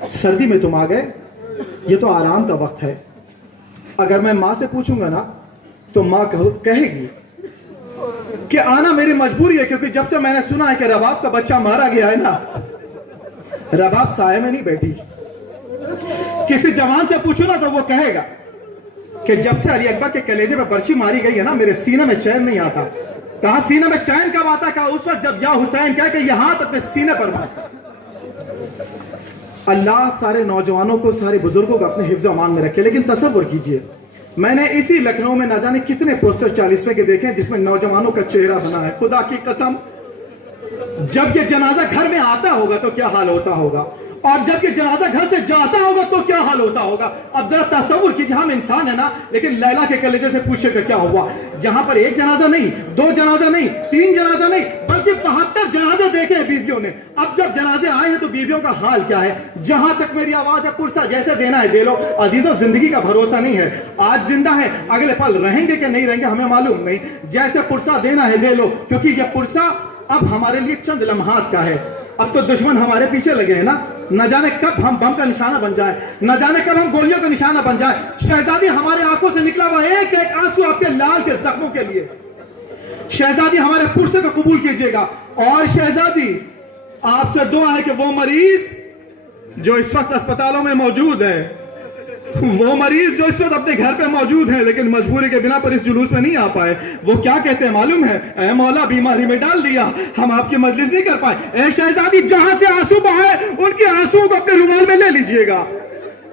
सर्दी में तुम आ गए, ये तो आराम का वक्त है। अगर मैं माँ से पूछूंगा ना तो माँ कहेगी कि आना मेरी मजबूरी है, क्योंकि जब से मैंने सुना है कि रबाब का बच्चा मारा गया है ना, रबाब साए में नहीं बैठी। किसी जवान से पूछो ना तो वो कहेगा कि जब से अली अकबर के कलेजे में बर्छी मारी गई है ना, मेरे सीने में चैन नहीं आता। कहा सीने में चैन कब आता? कहा उस वक्त जब या हुसैन कहे कि यह हाथ अपने सीने पर मार। अल्लाह सारे नौजवानों को, सारे बुजुर्गों को अपने हिफ्ज़ अमान में रखे। लेकिन तसव्वुर कीजिए, मैंने इसी लखनऊ में ना जाने कितने पोस्टर 40वें के देखे जिसमें नौजवानों का चेहरा बना है। खुदा की कसम, जब ये जनाजा घर में आता होगा तो क्या हाल होता होगा, और जब ये जनाजा घर से जाता होगा तो क्या हाल होता होगा। अब जरा तसव्वुर कीजिए, हम इंसान है ना, लेकिन लैला के कलेजे से पूछेगा क्या हुआ, जहां पर एक जनाजा नहीं, दो जनाजा नहीं, तीन जनाजा नहीं, बल्कि 72 जनाजे देखे हैं बीवियों ने। अब जब जनाजे आए हैं तो बीवियों का हाल क्या है। जहां तक मेरी आवाज है, पुरसा जैसे देना है दे लो। अजीजों, जिंदगी का भरोसा नहीं है, आज जिंदा है अगले पल रहेंगे कि नहीं रहेंगे हमें मालूम नहीं। जैसे पुरसा देना है दे लो, क्योंकि यह पुरसा अब हमारे लिए चंद लम्हात का है। अब तो दुश्मन हमारे पीछे लगे हैं ना, न जाने कब हम बम का निशाना बन जाए, न जाने कब हम गोलियों का निशाना बन जाए। शहजादी, हमारे आंखों से निकला हुआ एक एक आंसू आपके लाल के जख्मों के लिए। शहजादी, हमारे पुरसे को कबूल कीजिएगा। और शहजादी, आपसे दुआ है कि वो मरीज जो इस वक्त अस्पतालों में मौजूद है, वो मरीज जो इस वक्त अपने घर पे मौजूद है लेकिन मजबूरी के बिना पर इस जुलूस में नहीं आ पाए, वो क्या कहते हैं मालूम है? ऐ मौला, बीमारी में डाल दिया, हम आपकी मजलिस नहीं कर पाए। ऐ शहजादी, जहां से आंसू बहाए उनके आंसुओं को अपने रुमाल में ले लीजिएगा।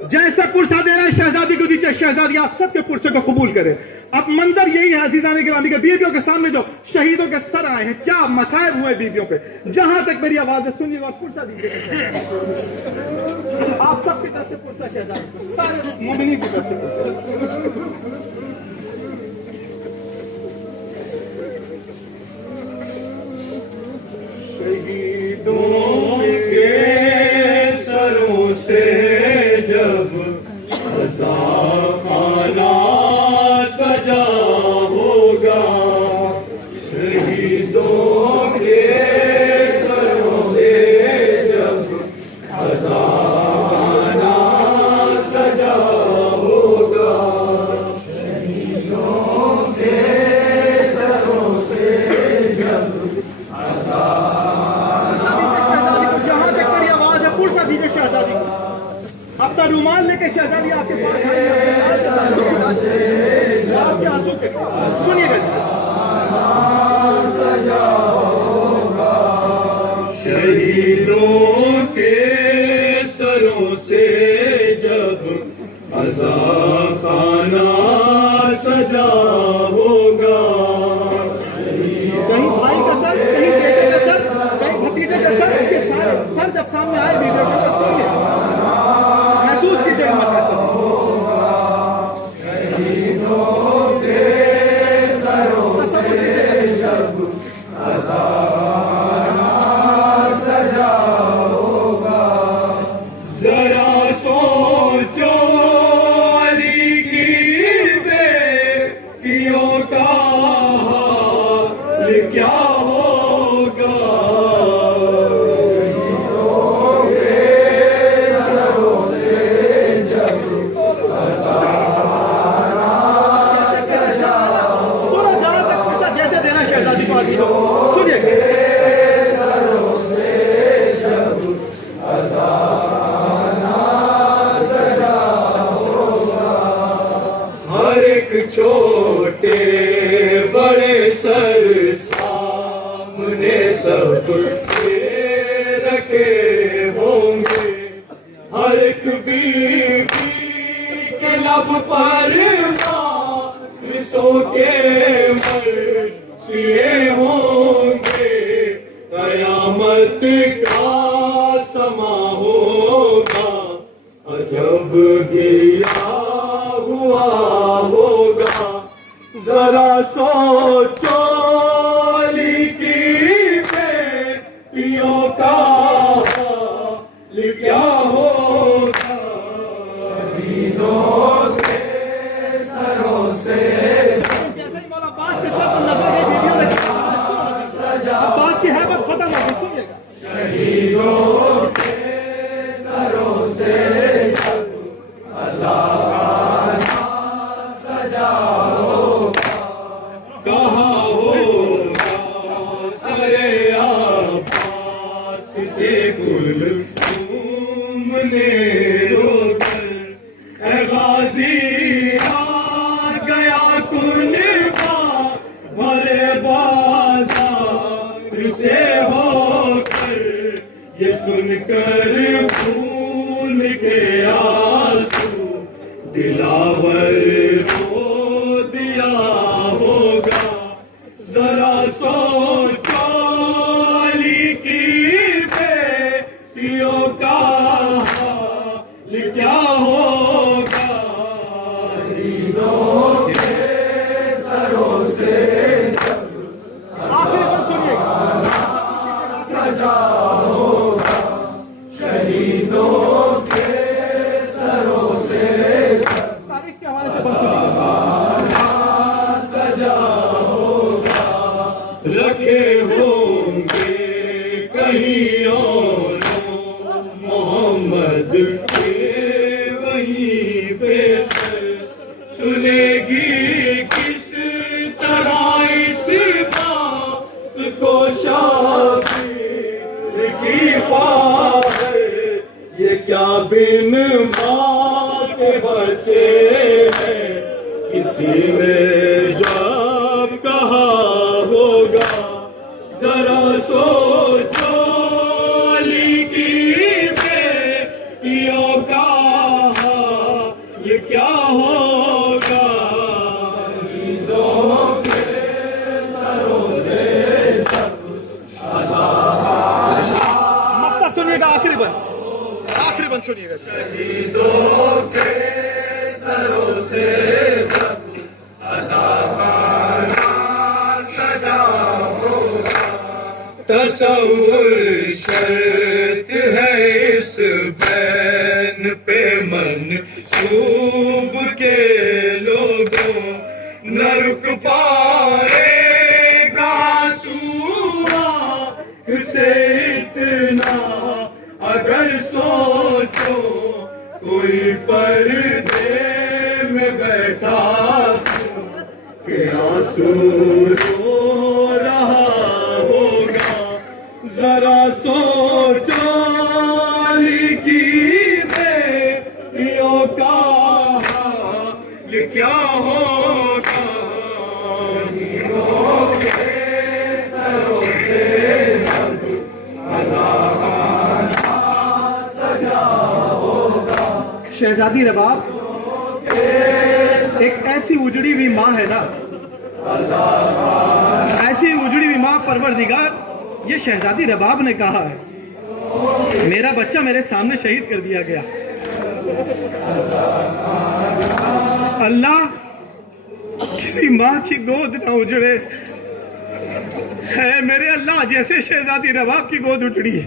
जैसा पुरसा दे रहा है शहजादी को दीजिए। शहजादी, आप सबके पुरसे को कबूल करें। अब मंजर यही है अजीजाने गिरामी के, बीवियों के सामने जो शहीदों के सर आए हैं, क्या मसाइब हुए बीवियों पे। जहां तक मेरी आवाज है सुनिएगा और पुरसा दीजिएगा। आप सबकी तरफ से पुरसा शहजादी को, सारे मोमिनीन की तरफ से पुरसा। शहीदों के सरों से जब खाना सजा होगा, शहीदों के सरों से जब खजाना सजा होगा, शहीदों के सरों से जब जहां तक मेरी आवाज है पुरसा दीजिए शहजादी को। अपना रुमाल लेके शहजादी आपके पास आई आपके आंसू के सुनिएगा। शहीदों के सरों से जब अज़ा खाना सजा होगा, कहीं भाई का सर, कहीं बेटे का सर, कहीं भतीजे का सर, सर जब सामने आए वीडियो के तो सुनिए, महसूस कीजिएगा मसला। शहीदों के सरों से जब अज़ाना सजा होगा, जरा सोचो अली की बेटियों का हाल क्या होगा। छोटे बड़े सर सामने सब रखे होंगे, हर एक बीवी के लब पर सो के मरसिए होंगे, कयामत का समा होगा, अजब गिरिया हुआ होगा, जरा सोचो अली की बेटियों का हाल क्या होगा। शहीदों के सरों से जैसे ही मौला अब्बास के सर पर नजर गई, वीडियो में अब्बास की हैबत खत्म हो गई। सुनिएगा, शहीदों के सरों से खून के आंसू दिलावर को दिया होगा। जरा सोचो अली की बेटियों का हाल क्या होगा। शहीदों के सरों से आखिरी बात सुनिएगा, सजा होगा। शहीदों के सरों से तारीख के हवाले से बात सुनिएगा। सजा होगा। रखे होंगे कहीं और मोहम्मद के वहीं पे सर। सुनेगी किस तरह इस बात को शाबिर की ख्वाहिश। ये क्या बिन माँ के बच्चे हैं, किसी ने जब कहा होगा। जरा सोचो अली की बेटियों का ये क्या होगा। शहीदों के सरों से मक्ता सुनिएगा, आखिरी बंद सुनिएगा। शहीदों के सरों से सजा होगा। तसव्वुर शर्त है इस बैन पे मंसूब के लोगों न रुक पाएगा सूरा से इतना। अगर सोचो कोई पर्दे में बैठा के आंसू रो रहा होगा। जरा सोचो अली की बेटियों का ये क्या होगा। शहीदों के सरों से शहजादी रबाब एक ऐसी उजड़ी हुई माँ है ना, ऐसी उजड़ी हुई माँ परवरदिगार, ये शहजादी रबाब ने कहा है मेरा बच्चा मेरे सामने शहीद कर दिया गया। अल्लाह किसी माँ की गोद ना उजड़े है मेरे अल्लाह, जैसे शहजादी रबाब की गोद उजड़ी है।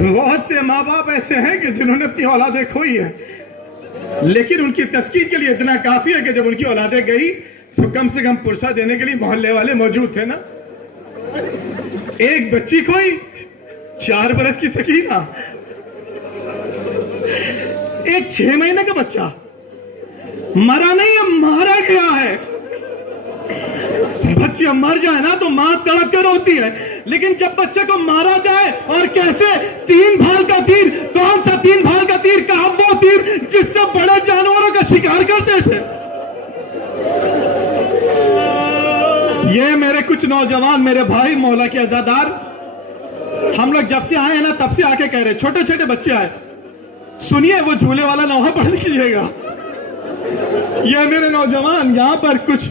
बहुत से माँ बाप ऐसे हैं कि जिन्होंने अपनी औलादें खोई है, लेकिन उनकी तस्कीर के लिए इतना काफी है कि जब उनकी औलादें गई तो कम से कम पुरसा देने के लिए मोहल्ले वाले मौजूद थे ना। एक बच्ची खोई, 4 बरस की सकीना, एक 6 महीने का बच्चा मरा नहीं है, मारा गया है। बच्चे मर जाए ना तो मां तड़प कर रोती है, लेकिन जब बच्चे को मारा जाए और कैसे, 3 भाल का तीर। कौन सा 3 भाल का तीर? कहा वो तीर जिससे बड़े जानवरों का शिकार करते थे। ये मेरे कुछ नौजवान, मेरे भाई, मौला के अज़ादार, हम लोग जब से आए हैं ना तब से आके कह रहे, छोटे छोटे बच्चे आए, सुनिए वो झूले वाला नौहा पढ़ लीजिएगा। ये मेरे नौजवान यहाँ पर कुछ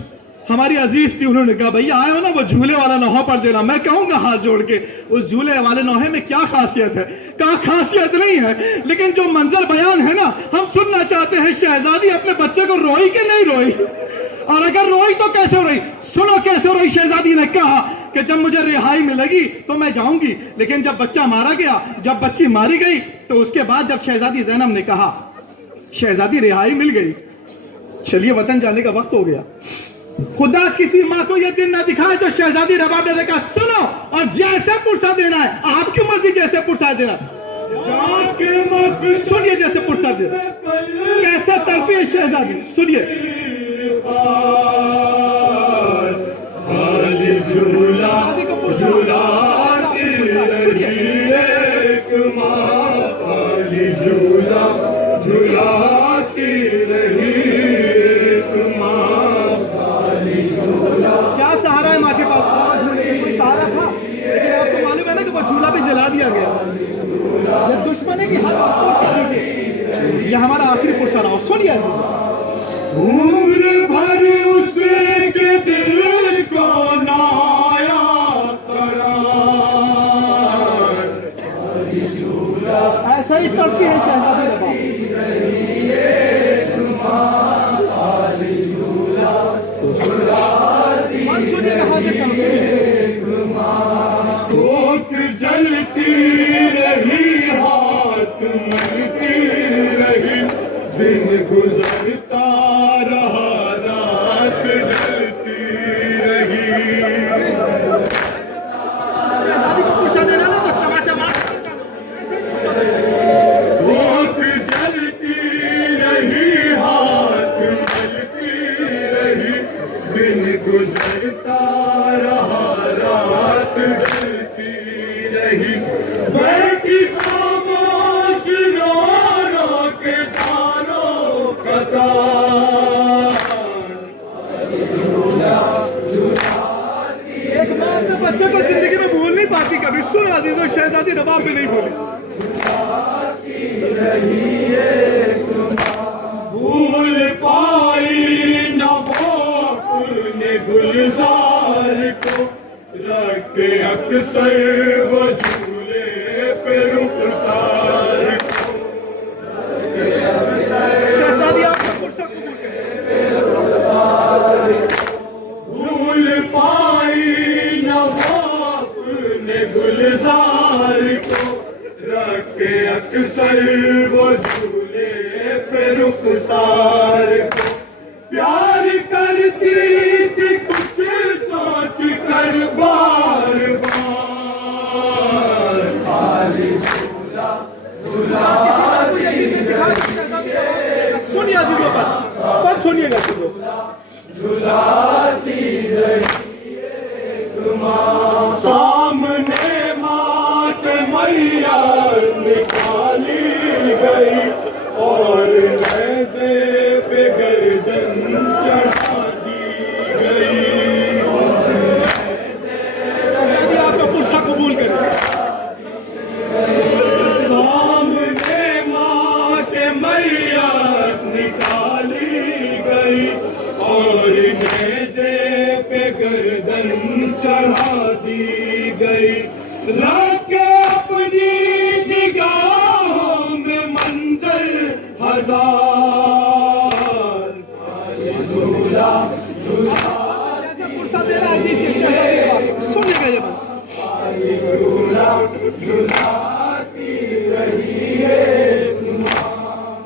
हमारी अजीज थी, उन्होंने कहा भैया आए हो ना वो झूले वाला नौहा पढ़ देना। मैं कहूंगा हाथ जोड़ के उस झूले वाले नौहे में क्या खासियत है? क्या खासियत नहीं है, लेकिन जो मंजर बयान है ना, हम सुनना चाहते हैं। शहजादी अपने बच्चे को रोई कि नहीं रोई, और अगर रोई तो कैसे रोई? सुनो कैसे रोई। शहजादी ने कहा कि जब मुझे रिहाई मिलेगी तो मैं जाऊंगी, लेकिन जब बच्चा मारा गया, जब बच्ची मारी गई, तो उसके बाद जब शहजादी ज़ैनब ने कहा, शहजादी रिहाई मिल गई, चलिए वतन जाने का वक्त हो गया। खुदा किसी माँ को यह दिन ना दिखाए तो शहजादी रबाब ने देखा, सुनो और जैसे पुरसा देना है, आपकी मर्जी, जैसे पुरसा देना, सुनिए जैसे पुरसा देना। कैसे तड़पी है शहजादी, सुनिए। झूला झूलाती रही एक माँ, झूला झूलाती रही एक माँ। क्या सहारा है माँ के पास? कोई सहारा था, लेकिन आपको मालूम है ना कि वो झूला भी जला दिया गया। ये दुश्मनी एक ही हाथ और पुरसा दीजिए। यह हमारा आखिरी पुरसा रहा, सुनिए। उम्र भर उसके दिल को नाया करार, ऐसा ही तड़पी है शहजादी रबाब। मन सुनिएगा, हाजिर करो, सुनिए। कोक जलती रही, हाथ मलती रही, दिन गुजरता रहा, रात ढलती रही। शहजादी को पुरसा देना ना, बस तमाशा मार। कोक जलती रही, हाथ मलती रही, दिन गुजरता रहा, रात ढलती रही। बैठी खामोश रो रो के सारों कतार, एक माँ अपने बच्चे को जिंदगी में भूल नहीं पाती कभी। सुन अजीजों, शहजादी रबाब भी नहीं भूली। भूल पाई न वो अपने गुलजार को, रखे अक्सर वो झूले पे रुखसार को। शहजादी आपका पुरसा कबूल करें। भूल पाई न वो अपने गुलजार को, रखे अक्सर वो झूले पे रुखसार को। प्यार करती थी कुछ सोच कर बार बार, किसी बात को यकीन में दिखा के शहजादी रबाब करेगा। सुनिए अजीजों, पर सुनिएगा अजीजों। सामने मात मैया निकाली गई, और नैज़े पे गर्दन चढ़ा दी गई। शहजादी आपका पुरसा कबूल करें। सामने मात मैया निकाली गई, और नेज़े पे गर्दन चढ़ा दी गई। रखे अपनी निगाहों में मंजर हजार, जैसे पुरसा दे रहा है दीजिए शहजादी रबाब। सुनिएगा ये बात।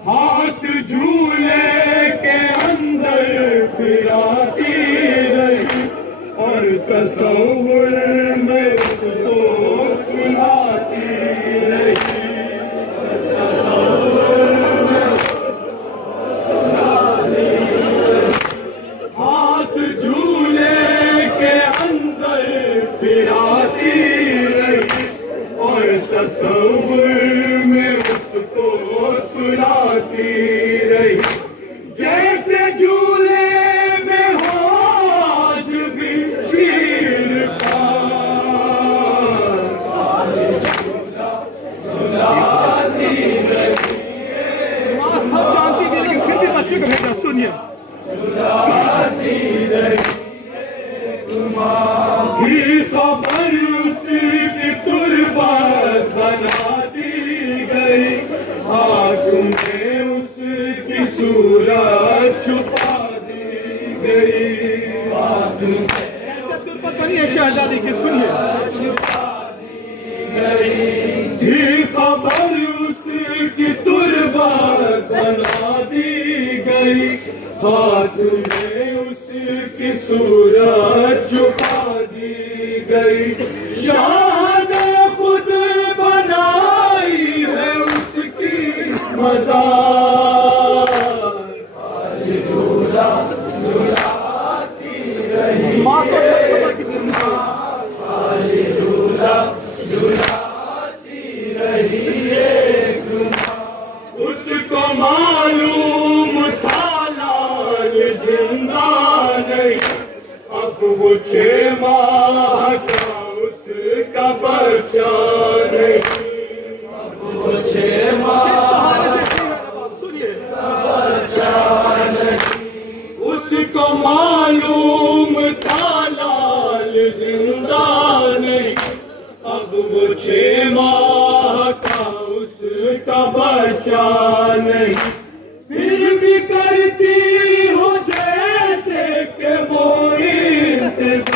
हाथ झूले के अंदर फिराती रही, और तस्वीर में उसको सुनाती रही। हाथ झूले के अंदर फिराती रही, और तस्वीर में उसको सुनाती रही। जैसे झूले में हो आज भी शीर का, माँ सब जानती थी, लेकिन फिर भी बच्चे को भेजा। सुनिए। थी खबर उसकी तुरबत बना दी गई, आँख में उसकी सूरत छुपा दी गई। ऐसे तुरबत बनी है शहजादी की, सुनिए। थी खबर उसकी तुरबत बना दी गई, हाथ में उसकी सूरत छुपा दी गई। शाह ने खुद बनाई है उसकी मज़ार, माँ को सब खबर की सुनिए। उसको मालूम था लाल जिंदा नहीं, अब वो 6 माह का उसका बच्चा नहीं। अब वो 6 अच्छा नहीं, फिर भी करती हो जैसे के वो इंतजार।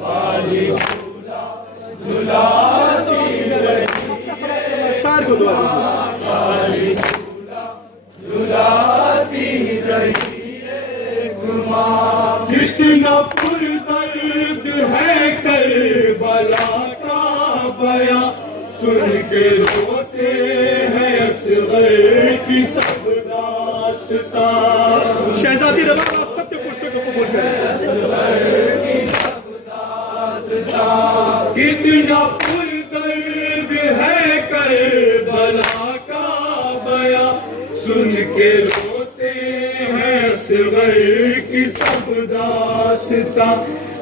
खाली झूला झुलाती रही, शायर को दुआ दीजिए। खाली झूला झुलाती रही जितना पुरदर्द है करबला का बयां, सुन के रोते हैं असगर की सब दास्तां। शहजादी रवा आप सबके पुरस्कार को कबूल करें। कितना पुरदर्द है करबला का बयां, सुन के रोते हैं असगर की सब दास्तां।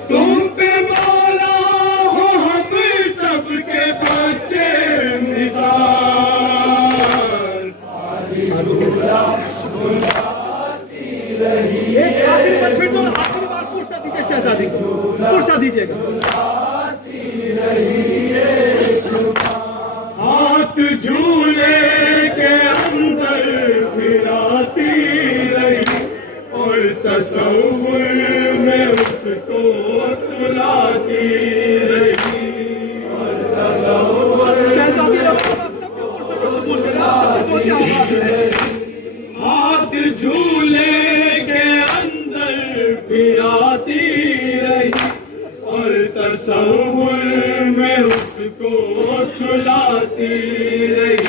तुम पे मौला हो हम सबके बच्चे निसार। एक आखिरी बार फिर से, आखिरी बार पुरस्कार दीजिए शहजादी को, पुरस्कार दीजिएगा। हाथ झूले के अंदर फिराती रही और तसव्वुर में उसको सुलाती रही। और तसव्वुर शहजादी रवा आप सबके पुरस्कार को कबूल करें। आप सबके बहुत आभार हैं। हाथ झूले के अंदर फिराती रही और तसव्वुर में उसको सुलाती रही।